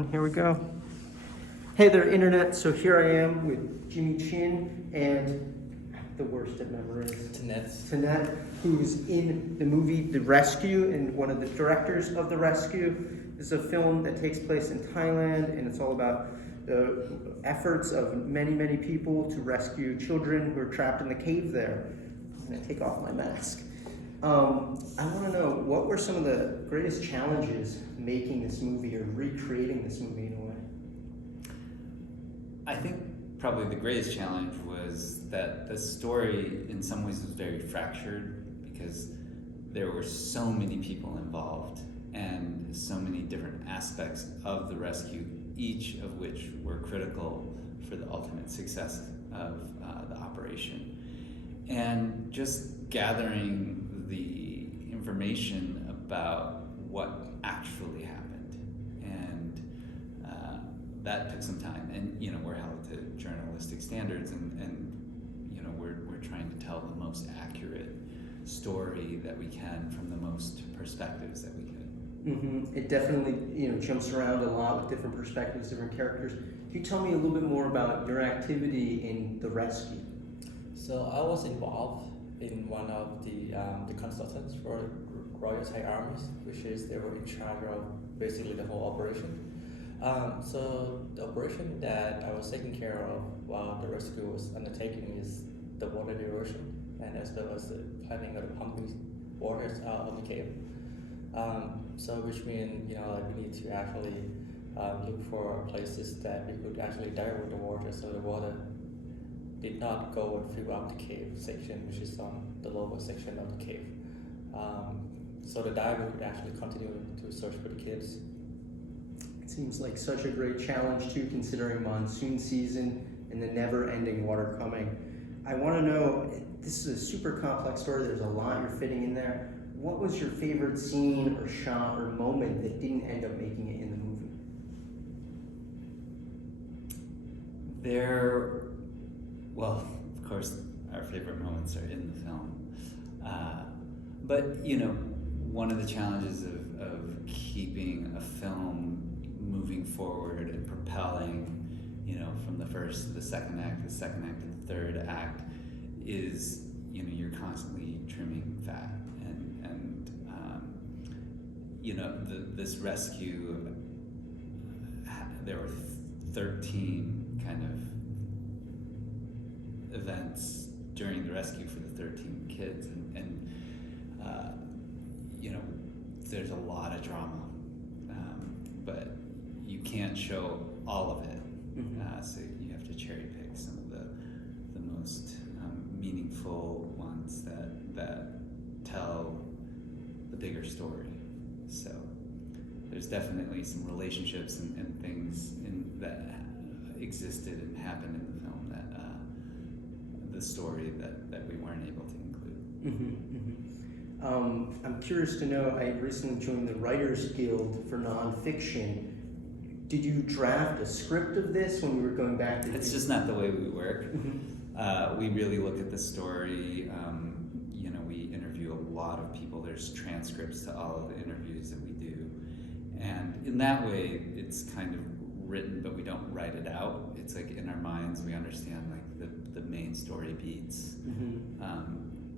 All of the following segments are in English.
one. Here we go. Hey there, Internet. So here I am with Jimmy Chin and the worst at memories. Tanet, who's in the movie The Rescue and one of the directors of The Rescue. This is a film that takes place in Thailand, and it's all about the efforts of many, many people to rescue children who are trapped in the cave there. I'm going to take off my mask. I want to know, what were some of the greatest challenges making this movie or recreating this movie in a way? I think probably the greatest challenge was that the story in some ways was very fractured because there were so many people involved and so many different aspects of the rescue, each of which were critical for the ultimate success of the operation. And just gathering the information about what actually happened, and that took some time. And we're held to journalistic standards, and we're trying to tell the most accurate story that we can from the most perspectives that we can. Mm-hmm. It definitely jumps around a lot with different perspectives, different characters. Can you tell me a little bit more about your activity in the rescue? So I was involved in one of the consultants for Royal Thai Armies, which is they were in charge of basically the whole operation. So the operation that I was taking care of while the rescue was undertaking is the water diversion, and as well as the planning of the pumping waters out of the cave. So which means we need to actually look for places that we could actually divert the water, so the water did not go and fill up the cave section, which is on the lower section of the cave. So the diver would actually continue to search for the kids. It seems like such a great challenge too, considering monsoon season and the never-ending water coming. I want to know, this is a super complex story, there's a lot you're fitting in there. What was your favorite scene or shot or moment that didn't end up making it in the movie? Well, of course, our favorite moments are in the film. But, one of the challenges of keeping a film moving forward and propelling, from the first to the second act to the third act is, you're constantly trimming fat. This rescue, there were 13 kind of events during the rescue for the 13 kids, and there's a lot of drama, but you can't show all of it. So you have to cherry pick some of the most meaningful ones that tell the bigger story. So there's definitely some relationships and things that existed and happened in the film that the story that we weren't able to include. I'm curious to know, I recently joined the Writers Guild for nonfiction. Did you draft a script of this when you were going back to... It's just not the way we work. We really look at the story. We interview a lot of people. There's transcripts to all of the interviews that we do. And in that way, it's kind of written, but we don't write it out. It's like in our minds, we understand like the main story beats,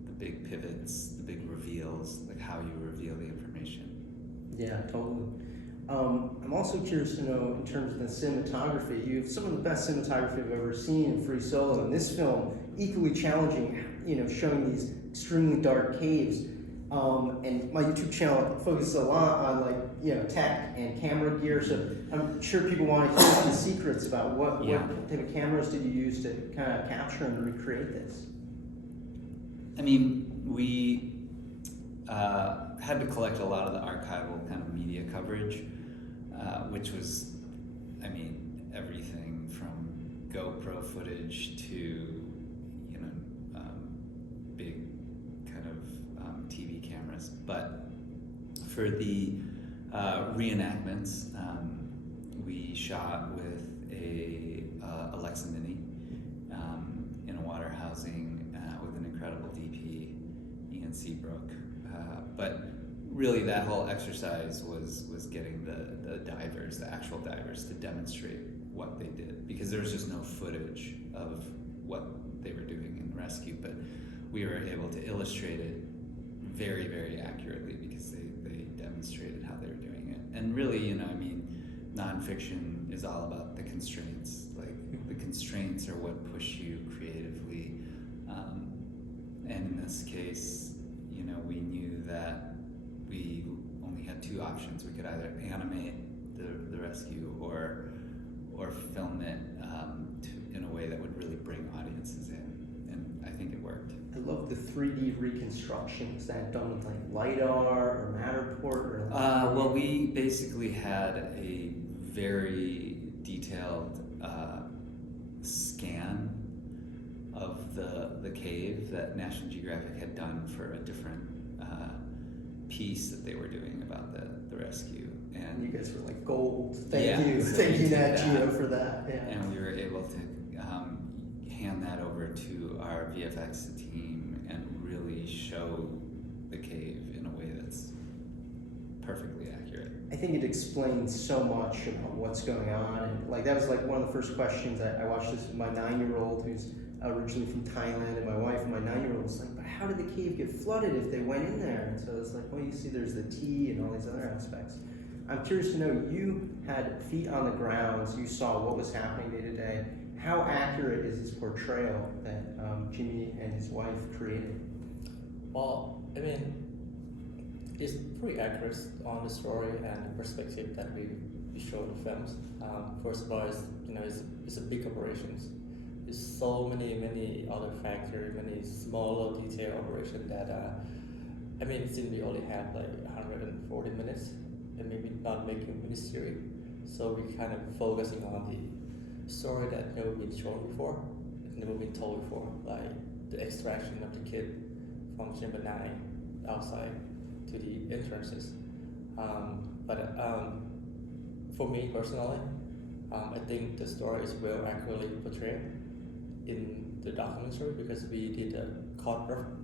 the big pivots, the big reveals, like how you reveal the information. Yeah, totally. I'm also curious to know, in terms of the cinematography, you have some of the best cinematography I've ever seen in Free Solo, and this film, equally challenging, showing these extremely dark caves. And my YouTube channel focuses a lot on tech and camera gear, so I'm sure people want to hear the secrets about what type of cameras did you use to kind of capture and recreate this? I mean, we had to collect a lot of the archival kind of media coverage, which was, everything from GoPro footage to, big kind of TV cameras. But for the reenactments, we shot with a Alexa Mini in a water housing with an incredible DP, Ian Seabrook. But really that whole exercise was getting the divers, the actual divers, to demonstrate what they did, because there was just no footage of what they were doing in rescue, but we were able to illustrate it very, very accurately because they demonstrated how they were doing it. And really, you know, I mean, nonfiction is all about the constraints. Like, the constraints are what push you creatively. And in this case, you know, we knew that we only had two options. We could either animate the rescue or film it in a way that would really bring audiences in. And I think it worked. I love the 3D reconstructions that done with like LiDAR or Matterport or. Well, we basically had a very detailed scan of the cave that National Geographic had done for a different piece that they were doing about the rescue. And you guys were like gold. Thank Yeah, you. so Thank we you, did Nat that. Geo, for that. Yeah. And we were able to hand that over to our VFX team and really show the cave in a way that's perfectly accurate. I think it explains so much about what's going on, and like that was like one of the first questions. I watched this with my 9-year-old, who's originally from Thailand, and my wife, and my 9-year-old was like, but how did the cave get flooded if they went in there? And so it's like, well, you see there's the T and all these other aspects. I'm curious to know, you had feet on the ground, so you saw what was happening day to day. How accurate is this portrayal that Jimmy and his wife created? Well, I mean, it's pretty accurate on the story and the perspective that we show in the films. First of all, it's a big operations. There's so many other factors, many smaller detail operations that since we only have like 140 minutes, and maybe not making mystery, so we kind of focusing on the story that never been shown before, never been told before, like the extraction of the kid from chamber 9 outside to the entrances. For me personally, I think the story is well accurately portrayed in the documentary because we did a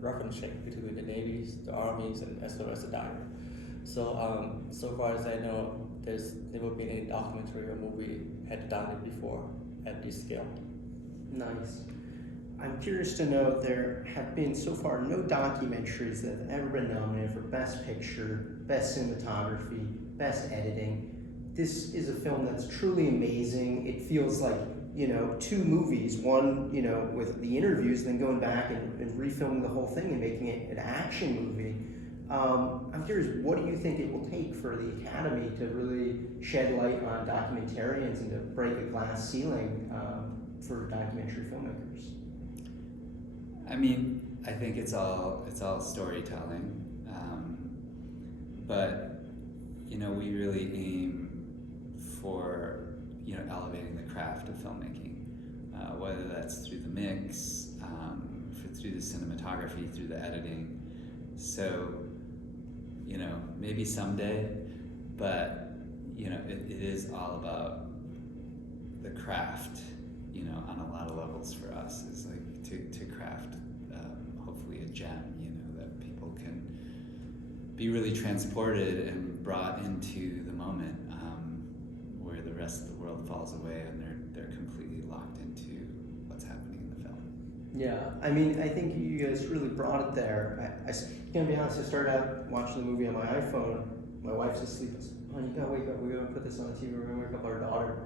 reference check between the navies, the armies, and as well as the diver. So far as I know, there's never been any documentary or movie had done it before at this scale. Nice. I'm curious to know, there have been so far no documentaries that have ever been nominated for Best Picture, Best Cinematography, Best Editing. This is a film that's truly amazing. It feels like, two movies, one, with the interviews, then going back and refilming the whole thing and making it an action movie. I'm curious, what do you think it will take for the Academy to really shed light on documentarians and to break a glass ceiling for documentary filmmakers? I mean, I think it's all storytelling, but we really aim for elevating the craft of filmmaking, whether that's through the mix, through the cinematography, through the editing. So, maybe someday, but it is all about the craft. On a lot of levels for us is like to craft hopefully a gem, that people can be really transported and brought into the moment, where the rest of the world falls away and they're completely locked into what's happening in the film. Yeah, I think you guys really brought it there. I'm gonna be honest, I started out watching the movie on my iPhone. My wife's asleep. I said, oh, you gotta wake up, we're gonna put this on TV, we're gonna wake up our daughter.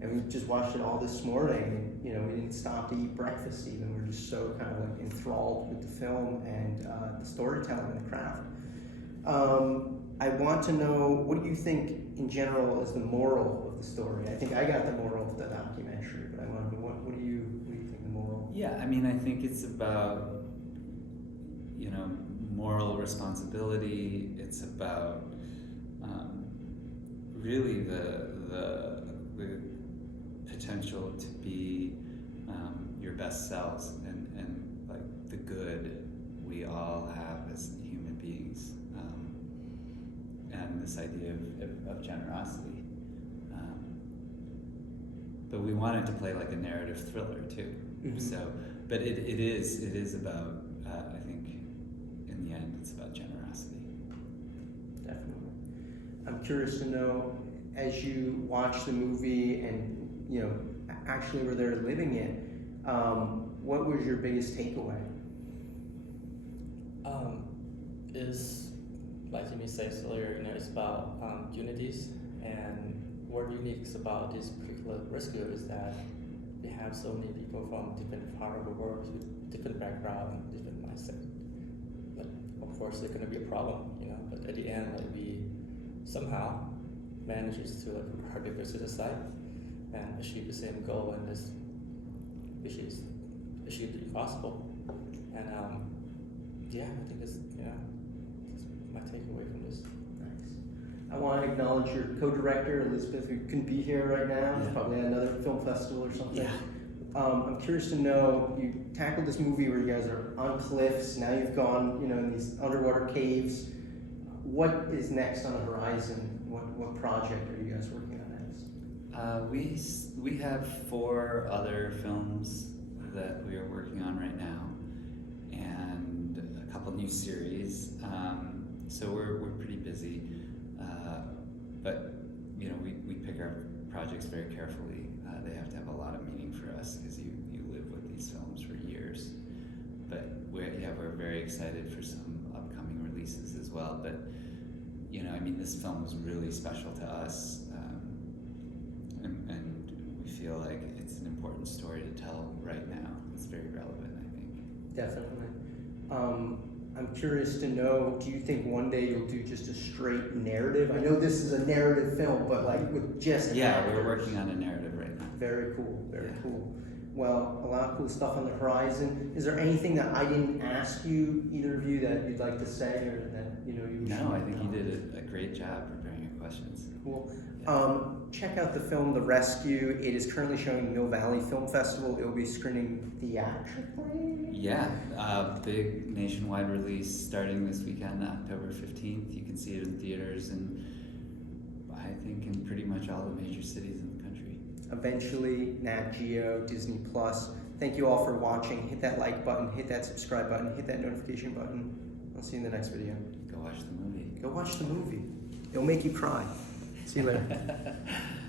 And we just watched it all this morning, and we didn't stop to eat breakfast even. We're just so kind of like enthralled with the film and the storytelling and the craft. I want to know, what do you think in general is the moral of the story? I think I got the moral of the documentary, but I want to know, what do you think the moral? Yeah, I think it's about moral responsibility. It's about really the potential to be your best selves and like the good we all have as human beings, and this idea of generosity, but we want it to play like a narrative thriller too. Mm-hmm. So but it is about I think in the end it's about generosity. I'm curious to know, as you watch the movie and, you know, actually were there living it, what was your biggest takeaway? Is like Jimmy says earlier, you know, it's about unities, and what unique about this particular rescue is that we have so many people from different part of the world with different background and different mindset. But of course, there's going to be a problem, you know. But at the end, like we somehow manages to like her difference to the side and achieve the same goal, and this, which is achieve the impossible. And yeah, I think it's my takeaway from this. Nice. I want to acknowledge your co-director, Elizabeth, who couldn't be here right now. Yeah. Probably at another film festival or something. Yeah. I'm curious to know, you tackled this movie where you guys are on cliffs, now you've gone, you know, in these underwater caves. What is next on the horizon? What project are you guys working on next? We have 4 other films that we are working on right now, and a couple new series. So we're pretty busy, but you know we pick our projects very carefully. They have to have a lot of meaning for us because you live with these films for years. But we're very excited for some upcoming releases as well. But you know, I mean, this film was really special to us, and we feel like it's an important story to tell right now. It's very relevant, I think. Definitely. I'm curious to know, do you think one day you'll do just a straight narrative? I know this is a narrative film, but like with just actors. We're working on a narrative right now. Very cool, very Yeah. cool. Well, a lot of cool stuff on the horizon. Is there anything that I didn't ask you, either of you, that you'd like to say or that you know you? No, I think you did a great job preparing your questions. Cool. Yeah. Check out the film The Rescue. It is currently showing at Mill Valley Film Festival. It will be screening theatrically. Yeah, big nationwide release starting this weekend, October 15th. You can see it in theaters and I think in pretty much all the major cities in the country. Eventually, Nat Geo, Disney Plus. Thank you all for watching. Hit that like button, hit that subscribe button, hit that notification button. I'll see you in the next video. Go watch the movie. Go watch the movie. It'll make you cry. See you later.